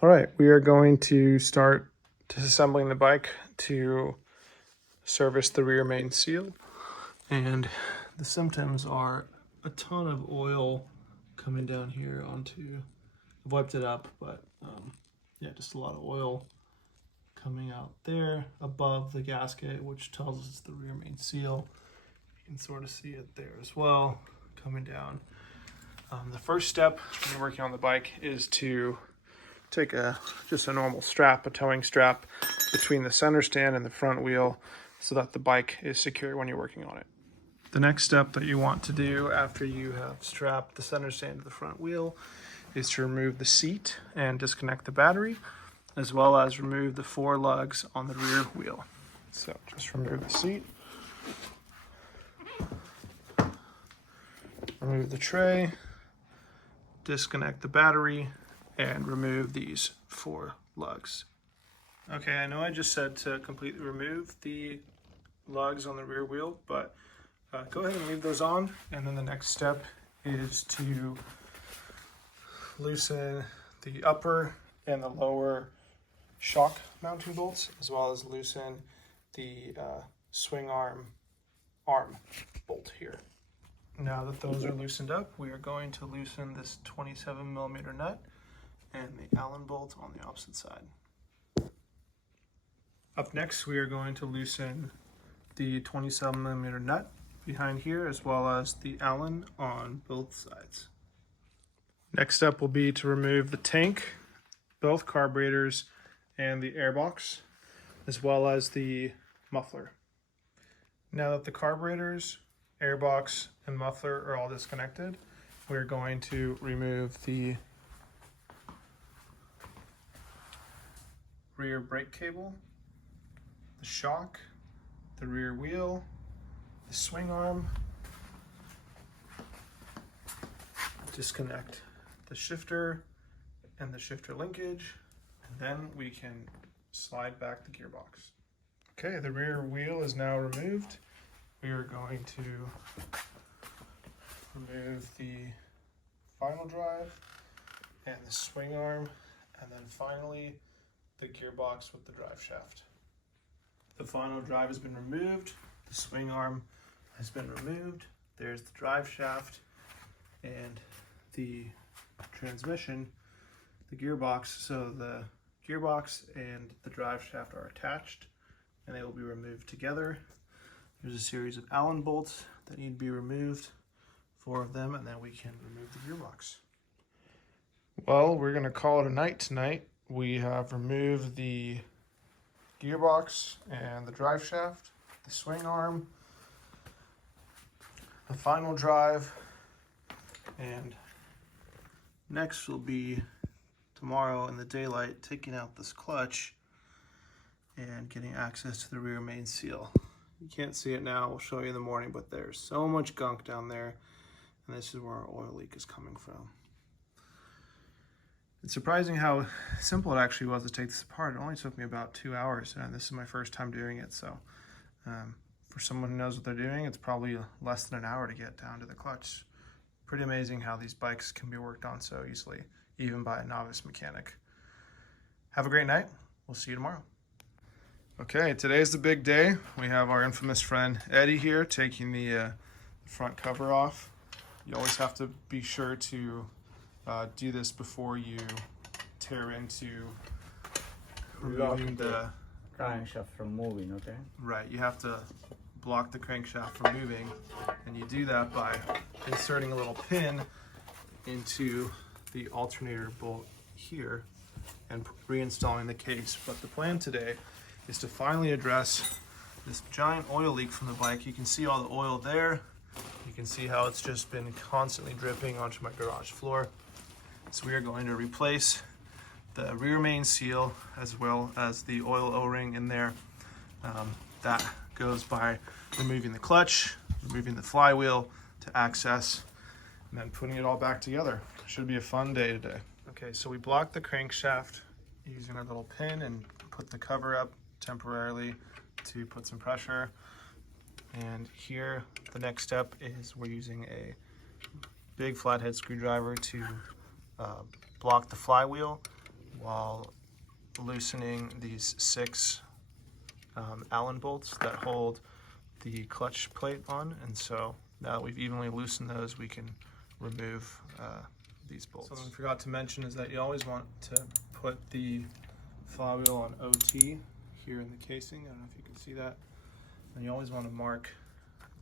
All right, we are going to start disassembling the bike to service the rear main seal. And the symptoms are a ton of oil coming down here onto, I've wiped it up, but yeah, just a lot of oil coming out there above the gasket, which tells us it's the rear main seal. You can sort of see it there as well, coming down. The first step when you're working on the bike is to take just a normal strap, a towing strap, between the center stand and the front wheel so that the bike is secure when you're working on it. The next step that you want to do after you have strapped the center stand to the front wheel is to remove the seat and disconnect the battery, as well as remove the 4 lugs on the rear wheel. So just remove the seat, remove the tray, disconnect the battery, and remove these 4 lugs. Okay, I know I just said to completely remove the lugs on the rear wheel, but go ahead and leave those on. And then the next step is to loosen the upper and the lower shock mounting bolts, as well as loosen the swing arm bolt here. Now that those are loosened up, we are going to loosen this 27mm nut and the Allen bolt on the opposite side. Up next, we are going to loosen the 27mm nut behind here, as well as the Allen on both sides. Next step will be to remove the tank, both carburetors, and the airbox, as well as the muffler. Now that the carburetors, airbox, and muffler are all disconnected, we're going to remove the rear brake cable, the shock, the rear wheel, the swing arm, disconnect the shifter and the shifter linkage, and then we can slide back the gearbox. Okay, the rear wheel is now removed. We are going to remove the final drive and the swing arm, and then finally the gearbox with the drive shaft. The final drive has been removed, the swing arm has been removed, there's the drive shaft and the transmission, the gearbox. So the gearbox and the drive shaft are attached and they will be removed together. There's a series of Allen bolts that need to be removed, 4 of them, and then we can remove the gearbox. Well, we're going to call it a night tonight. We have removed the gearbox and the drive shaft, the swing arm, the final drive, and next will be tomorrow in the daylight taking out this clutch and getting access to the rear main seal. You can't see it now, we'll show you in the morning, but there's so much gunk down there, and this is where our oil leak is coming from. It's surprising how simple it actually was to take this apart. It only took me about 2 hours, and this is my first time doing it, so for someone who knows what they're doing, it's probably less than an hour to get down to the clutch. Pretty amazing how these bikes can be worked on so easily, even by a novice mechanic. Have a great night. We'll see you tomorrow. Okay, today's the big day. We have our infamous friend Eddie here taking the front cover off. You always have to be sure to do this before you tear into removing the crankshaft from moving, okay? Right, you have to block the crankshaft from moving, and you do that by inserting a little pin into the alternator bolt here and reinstalling the case. But the plan today is to finally address this giant oil leak from the bike. You can see all the oil there. You can see how it's just been constantly dripping onto my garage floor. So we are going to replace the rear main seal as well as the oil O-ring in there. That goes by removing the clutch, removing the flywheel to access, and then putting it all back together. Should be a fun day today. Okay, so we blocked the crankshaft using our little pin and put the cover up temporarily to put some pressure. And here, the next step is we're using a big flathead screwdriver to block the flywheel while loosening these 6 Allen bolts that hold the clutch plate on, and so now that we've evenly loosened those, we can remove these bolts. Something I forgot to mention is that you always want to put the flywheel on OT here in the casing. I don't know if you can see that. And you always want to mark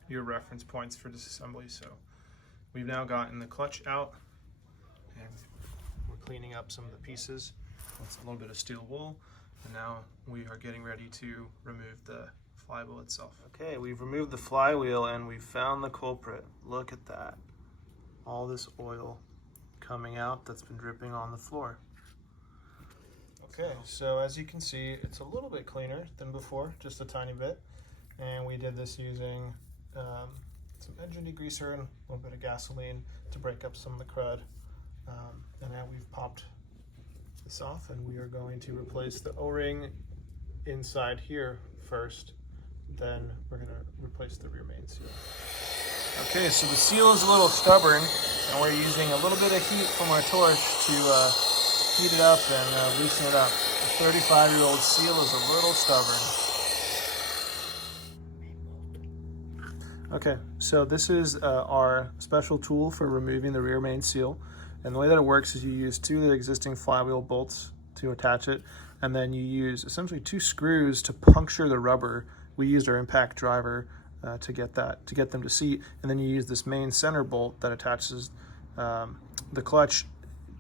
your reference points for disassembly. So we've now gotten the clutch out, and we're cleaning up some of the pieces. That's a little bit of steel wool, and now we are getting ready to remove the flywheel itself. Okay, we've removed the flywheel and we've found the culprit. Look at that. All this oil coming out that's been dripping on the floor. Okay, so as you can see, it's a little bit cleaner than before, just a tiny bit. And we did this using some engine degreaser and a little bit of gasoline to break up some of the crud. And now we've popped this off, and we are going to replace the O-ring inside here first. Then we're going to replace the rear main seal. Okay, so the seal is a little stubborn, and we're using a little bit of heat from our torch to heat it up and loosen it up. A 35-year-old seal is a little stubborn. Okay, so this is our special tool for removing the rear main seal. And the way that it works is you use 2 of the existing flywheel bolts to attach it, and then you use essentially 2 screws to puncture the rubber. We used our impact driver to get them to seat, and then you use this main center bolt that attaches the clutch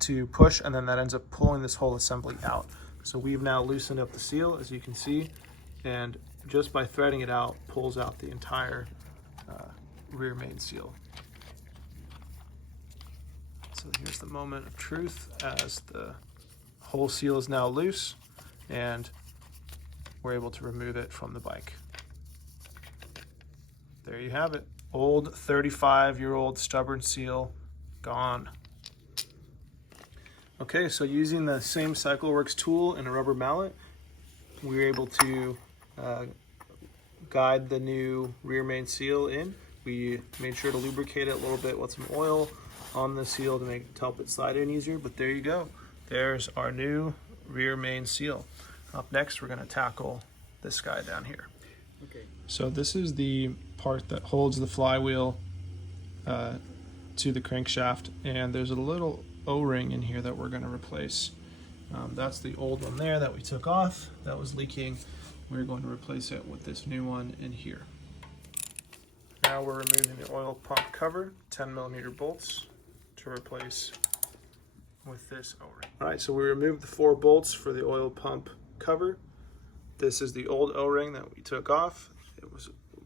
to push, and then that ends up pulling this whole assembly out. So we've now loosened up the seal, as you can see, and just by threading it out, pulls out the entire rear main seal. So here's the moment of truth as the whole seal is now loose, and we're able to remove it from the bike. There you have it. Old 35-year-old stubborn seal gone. Okay, so using the same CycleWorks tool and a rubber mallet, we were able to guide the new rear main seal in. We made sure to lubricate it a little bit with some oil on the seal to help it slide in easier, but there you go. There's our new rear main seal. Up next, we're going to tackle this guy down here. Okay. So this is the part that holds the flywheel to the crankshaft, and there's a little O-ring in here that we're going to replace. That's the old one there that we took off that was leaking. We're going to replace it with this new one in here. Now we're removing the oil pump cover, 10mm bolts to replace with this O-ring. All right, so we removed the 4 bolts for the oil pump cover. This is the old O-ring that we took off.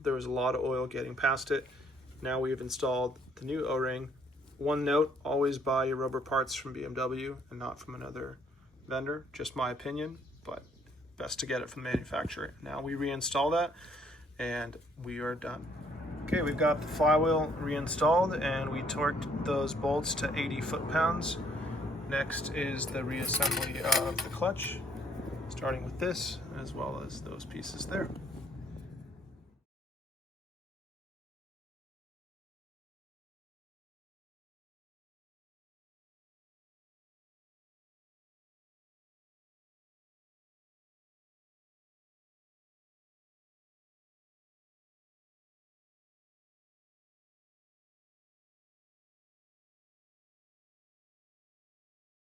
There was a lot of oil getting past it. Now we've installed the new O-ring. One note, always buy your rubber parts from BMW and not from another vendor. Just my opinion, but best to get it from the manufacturer. Now we reinstall that and we are done. Okay, we've got the flywheel reinstalled and we torqued those bolts to 80 foot-pounds. Next is the reassembly of the clutch, starting with this as well as those pieces there.